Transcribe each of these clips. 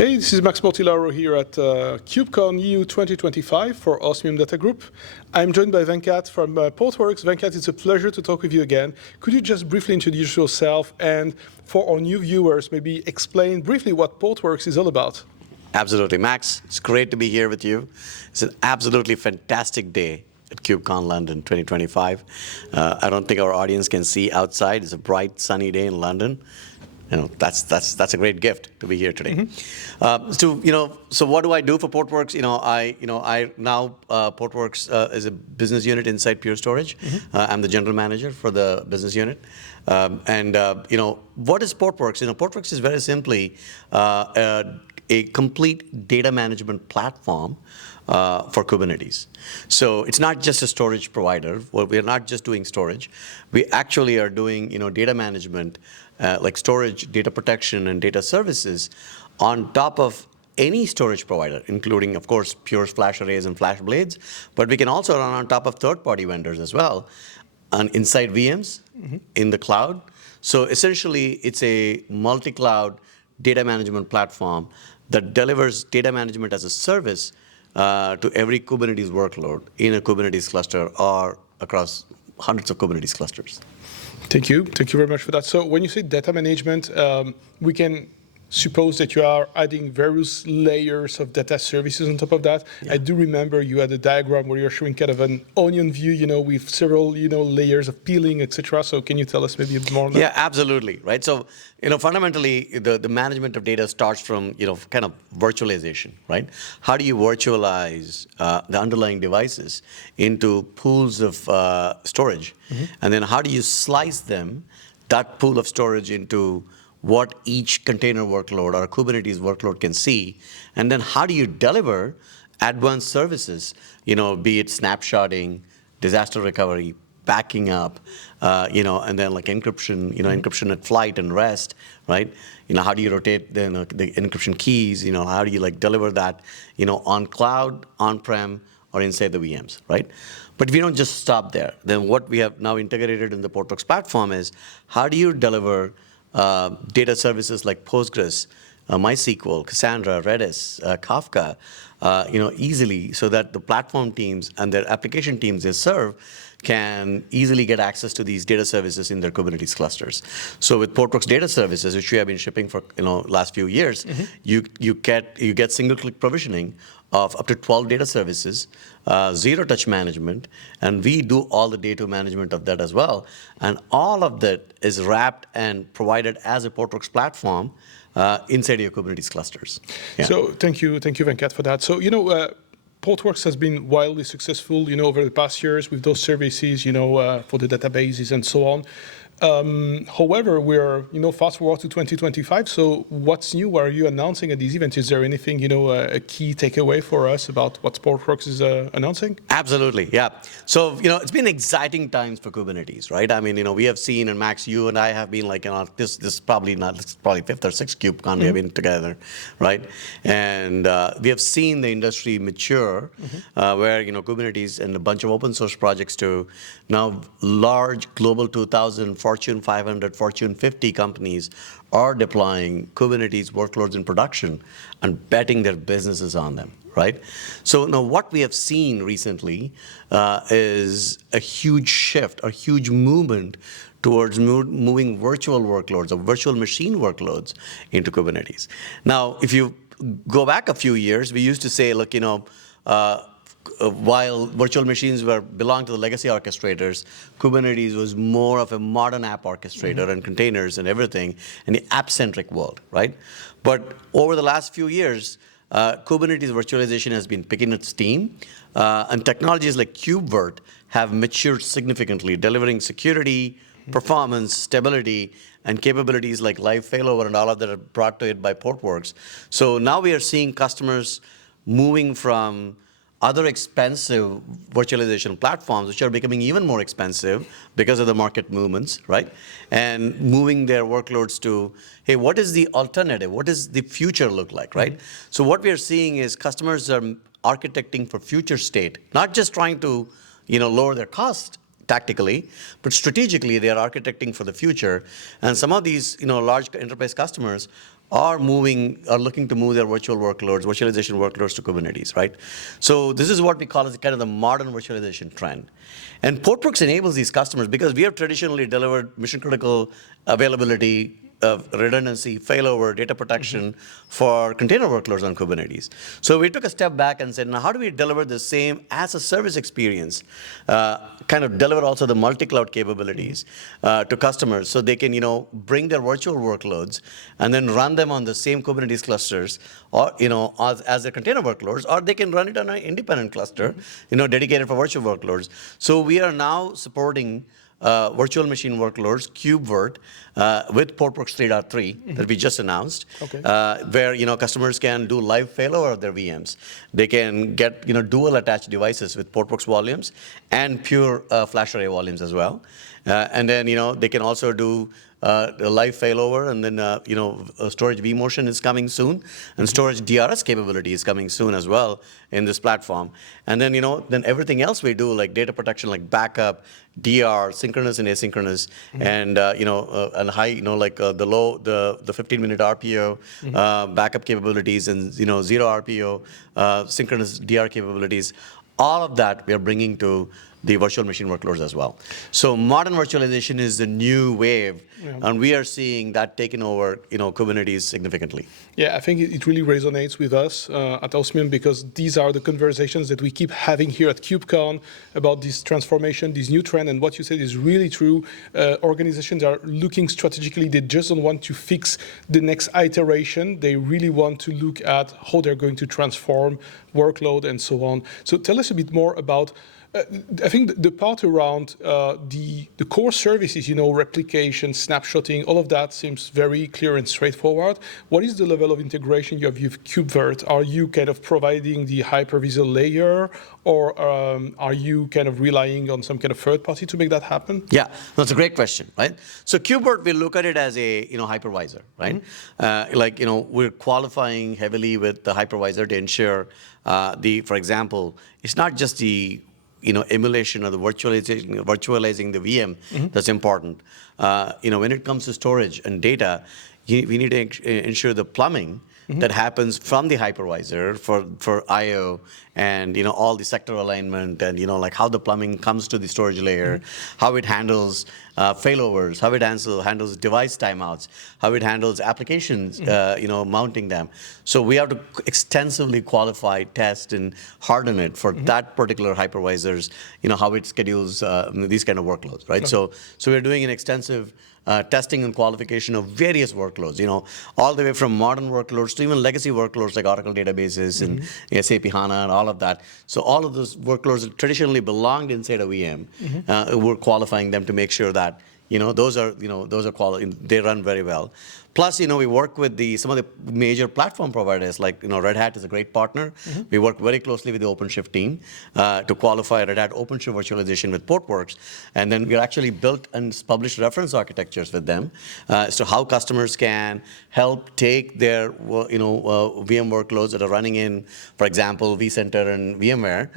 Hey, this is Mortillaro here at KubeCon EU 2025 for Osmium Data Group. I'm joined by Venkat from Portworx. Venkat, it's a pleasure to talk with you again. Could you just briefly introduce yourself and for our new viewers, maybe explain briefly what Portworx is all about? Absolutely, Max. It's great to be here with you. It's an absolutely fantastic day at KubeCon London 2025. I don't think our audience can see outside. It's a bright, sunny day in London. That's a great gift to be here today. So what do I do for Portworx? Portworx is a business unit inside Pure Storage. I'm the general manager for the business unit. What is Portworx? Portworx is very simply a complete data management platform for Kubernetes. So it's not just a storage provider. Well, we're not just doing storage. We actually are doing data management, like storage, data protection, and data services on top of any storage provider, including, of course, Pure's flash arrays and flash blades. But we can also run on top of third-party vendors as well, and inside VMs, in the cloud. So essentially, it's a multi-cloud data management platform that delivers data management as a service to every Kubernetes workload in a Kubernetes cluster or across hundreds of Kubernetes clusters. Thank you. Thank you very much for that. So when you say data management, we can suppose that you are adding various layers of data services on top of that. Yeah. I do remember you had a diagram where you're showing kind of an onion view, with several, layers of peeling, etc. So can you tell us maybe a bit more on that? Yeah, absolutely. Right. So, fundamentally, the management of data starts from, kind of virtualization, right? How do you virtualize the underlying devices into pools of storage? And then how do you slice them, that pool of storage, into what each container workload or Kubernetes workload can see, and then how do you deliver advanced services, be it snapshotting, disaster recovery, backing up, and then like encryption, encryption at flight and rest, right? How do you rotate the encryption keys? How do you deliver that, on cloud, on-prem, or inside the VMs, right? But we don't just stop there. Then what we have now integrated in the Portworx platform is how do you deliver data services like Postgres, MySQL, Cassandra, Redis, Kafka, easily, so that the platform teams and their application teams they serve can easily get access to these data services in their Kubernetes clusters. So with Portworx Data Services, which we have been shipping for last few years, you get single-click provisioning of up to 12 data services, zero-touch management, and we do all the data management of that as well. And all of that is wrapped and provided as a Portworx platform inside your Kubernetes clusters. Yeah. So thank you, Venkat, for that. So Portworx has been wildly successful, over the past years with those services, for the databases and so on. However, we're, fast forward to 2025. So what's new? What are you announcing at these events? Is there anything, a key takeaway for us about what Portworx is announcing? Absolutely, yeah. So, it's been exciting times for Kubernetes, right? I mean, we have seen, and Max, you and I have been this is probably fifth or sixth KubeCon we have been together, right? And we have seen the industry mature, where, Kubernetes and a bunch of open source projects to now large global 2000, Fortune 500, Fortune 50 companies are deploying Kubernetes workloads in production and betting their businesses on them, right? So now what we have seen recently is a huge shift, a huge movement towards moving virtual workloads or virtual machine workloads into Kubernetes. Now, if you go back a few years, we used to say, look, while virtual machines belonged to the legacy orchestrators, Kubernetes was more of a modern app orchestrator and containers and everything in the app-centric world, right? But over the last few years, Kubernetes virtualization has been picking its steam, and technologies like KubeVirt have matured significantly, delivering security, performance, stability, and capabilities like live failover and all of that are brought to it by Portworx. So now we are seeing customers moving from other expensive virtualization platforms, which are becoming even more expensive because of the market movements, right? And moving their workloads to, hey, what is the alternative? What does the future look like, right? So what we are seeing is customers are architecting for future state, not just trying to, lower their cost tactically, but strategically they are architecting for the future. And some of these, large enterprise customers are looking to move their virtualization workloads to Kubernetes, right? So this is what we call as kind of the modern virtualization trend. And Portworx enables these customers because we have traditionally delivered mission-critical availability, redundancy, failover, data protection for container workloads on Kubernetes. So we took a step back and said, now how do we deliver the same as a service experience, kind of deliver also the multi-cloud capabilities to customers so they can bring their virtual workloads and then run them on the same Kubernetes clusters or as their container workloads, or they can run it on an independent cluster, dedicated for virtual workloads. So we are now supporting virtual machine workloads, KubeVirt, with Portworx 3.3 that we just announced, where customers can do live failover of their VMs. They can get dual attached devices with Portworx volumes and pure flash array volumes as well. And then they can also do the live failover, and then storage vMotion is coming soon, and storage DRS capability is coming soon as well in this platform. And then then everything else we do, like data protection, like backup, DR, synchronous and asynchronous, and and high like the 15-minute RPO backup capabilities, and 0 RPO synchronous DR capabilities. All of that we are bringing to the virtual machine workloads as well. So modern virtualization is the new wave, and we are seeing that taking over Kubernetes significantly. Yeah, I think it really resonates with us at Osmium, because these are the conversations that we keep having here at KubeCon about this transformation, this new trend, and what you said is really true. Organizations are looking strategically. They just don't want to fix the next iteration. They really want to look at how they're going to transform workload and so on. So tell us a bit more about I think the part around the core services, replication, snapshotting, all of that seems very clear and straightforward. What is the level of integration you have with KubeVirt? Are you kind of providing the hypervisor layer, or are you kind of relying on some kind of third party to make that happen? Yeah, that's a great question, right? So KubeVirt, we look at it as a hypervisor, right? We're qualifying heavily with the hypervisor to ensure for example, it's not just the emulation or the virtualizing the VM that's important. When it comes to storage and data, we need to ensure the plumbing that happens from the hypervisor for I/O and all the sector alignment, and like how the plumbing comes to the storage layer, how it handles failovers, how it handles device timeouts, how it handles applications, mounting them. So we have to extensively qualify, test, and harden it for that particular hypervisors. How it schedules these kind of workloads, right? So we're doing an extensive testing and qualification of various workloads, all the way from modern workloads to even legacy workloads like Oracle databases and SAP HANA and all of that. So all of those workloads that traditionally belonged inside a VM, we're qualifying them to make sure that those are they run very well. Plus, we work with some of the major platform providers, like Red Hat is a great partner. We work very closely with the OpenShift team to qualify Red Hat OpenShift virtualization with Portworx, and then we actually built and published reference architectures with them, so how customers can help take their VM workloads that are running in, for example, vCenter and VMware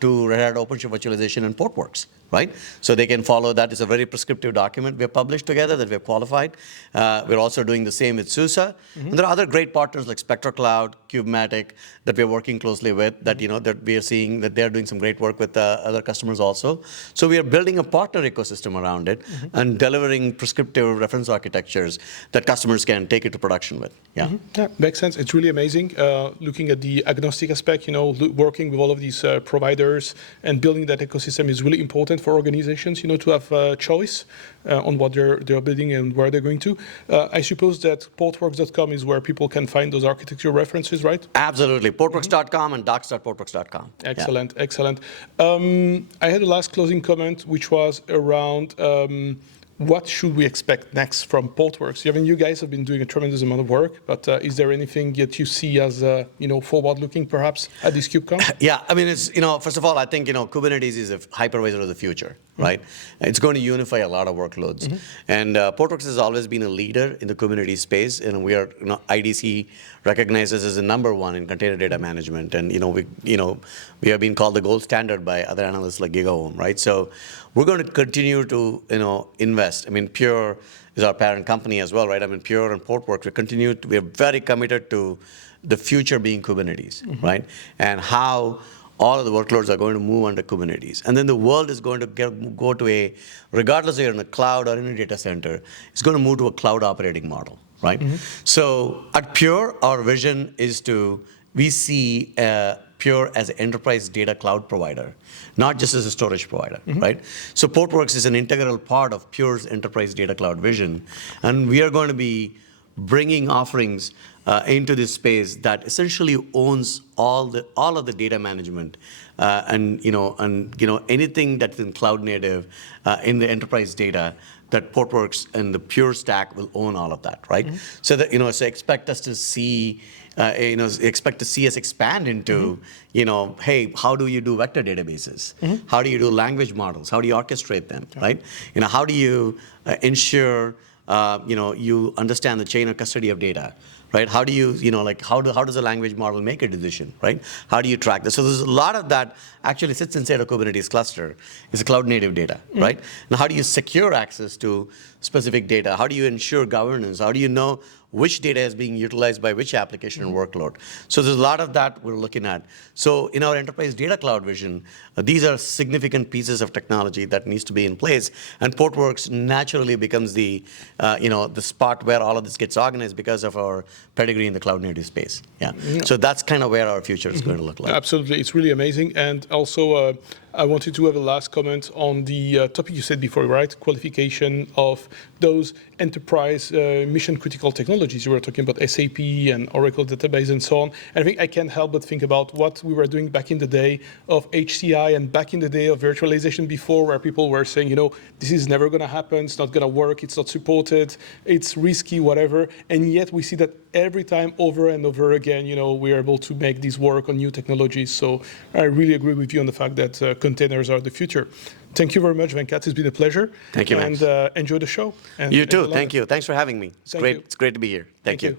to Red Hat OpenShift virtualization and Portworx. Right? So they can follow that. It's a very prescriptive document we have published together that we have qualified. We're also doing the same with SUSE. And there are other great partners like Spectra Cloud, Cubematic, that we're working closely with, that that we are seeing that they're doing some great work with other customers also. So we are building a partner ecosystem around it and delivering prescriptive reference architectures that customers can take it to production with. Yeah. Yeah, makes sense. It's really amazing. Looking at the agnostic aspect, working with all of these providers and building that ecosystem is really important for organizations, to have a choice on what they're building and where they're going to. I suppose that portworx.com is where people can find those architecture references, right? Absolutely. Portworx.com and docs.portworx.com. Excellent, excellent. I had a last closing comment, which was around what should we expect next from Portworx? You guys have been doing a tremendous amount of work, but is there anything that you see as forward-looking, perhaps, at this KubeCon? Yeah, it's first of all, I think Kubernetes is a hypervisor of the future, right? It's going to unify a lot of workloads, and Portworx has always been a leader in the Kubernetes space, and we are IDC recognizes as the #1 in container data management, and we have been called the gold standard by other analysts like GigaOM, right? So we're going to continue to, invest. I mean, Pure is our parent company as well, right? I mean, Pure and Portworx, we're very committed to the future being Kubernetes, right? And how all of the workloads are going to move under Kubernetes. And then the world is going to go to regardless if you're in the cloud or in a data center, it's going to move to a cloud operating model, right? So at Pure, our vision is we see Pure as an enterprise data cloud provider, not just as a storage provider, right? So Portworx is an integral part of Pure's enterprise data cloud vision, and we are going to be bringing offerings into this space that essentially owns all of the data management and anything that's in cloud native in the enterprise data. That Portworx and the Pure stack will own all of that, right? So that so expect us to see us expand into hey, how do you do vector databases? How do you do language models? How do you orchestrate them, right? How do you ensure you understand the chain of custody of data, right? How do you, how does a language model make a decision, right? How do you track this? So there's a lot of that actually sits inside a Kubernetes cluster. It's a cloud native data, right? Now, how do you secure access to specific data? How do you ensure governance? How do you know which data is being utilized by which application and workload? So there's a lot of that we're looking at. So in our enterprise data cloud vision, these are significant pieces of technology that needs to be in place. And Portworx naturally becomes the spot where all of this gets organized because of our pedigree in the cloud native space. Yeah. So that's kind of where our future is going to look like. Absolutely. It's really amazing. And also, I wanted to have a last comment on the topic you said before, right? Qualification of those enterprise mission-critical technologies. You were talking about SAP and Oracle database and so on. And I think I can't help but think about what we were doing back in the day of HCI and back in the day of virtualization before, where people were saying, this is never going to happen, it's not going to work, it's not supported, it's risky, whatever. And yet we see that every time over and over again, we are able to make this work on new technologies. So I really agree with you on the fact that containers are the future. Thank you very much, Venkat. It's been a pleasure. Thank you, man. And enjoy the show. You too. Thank you. Thanks for having me. It's great to be here. Thank you.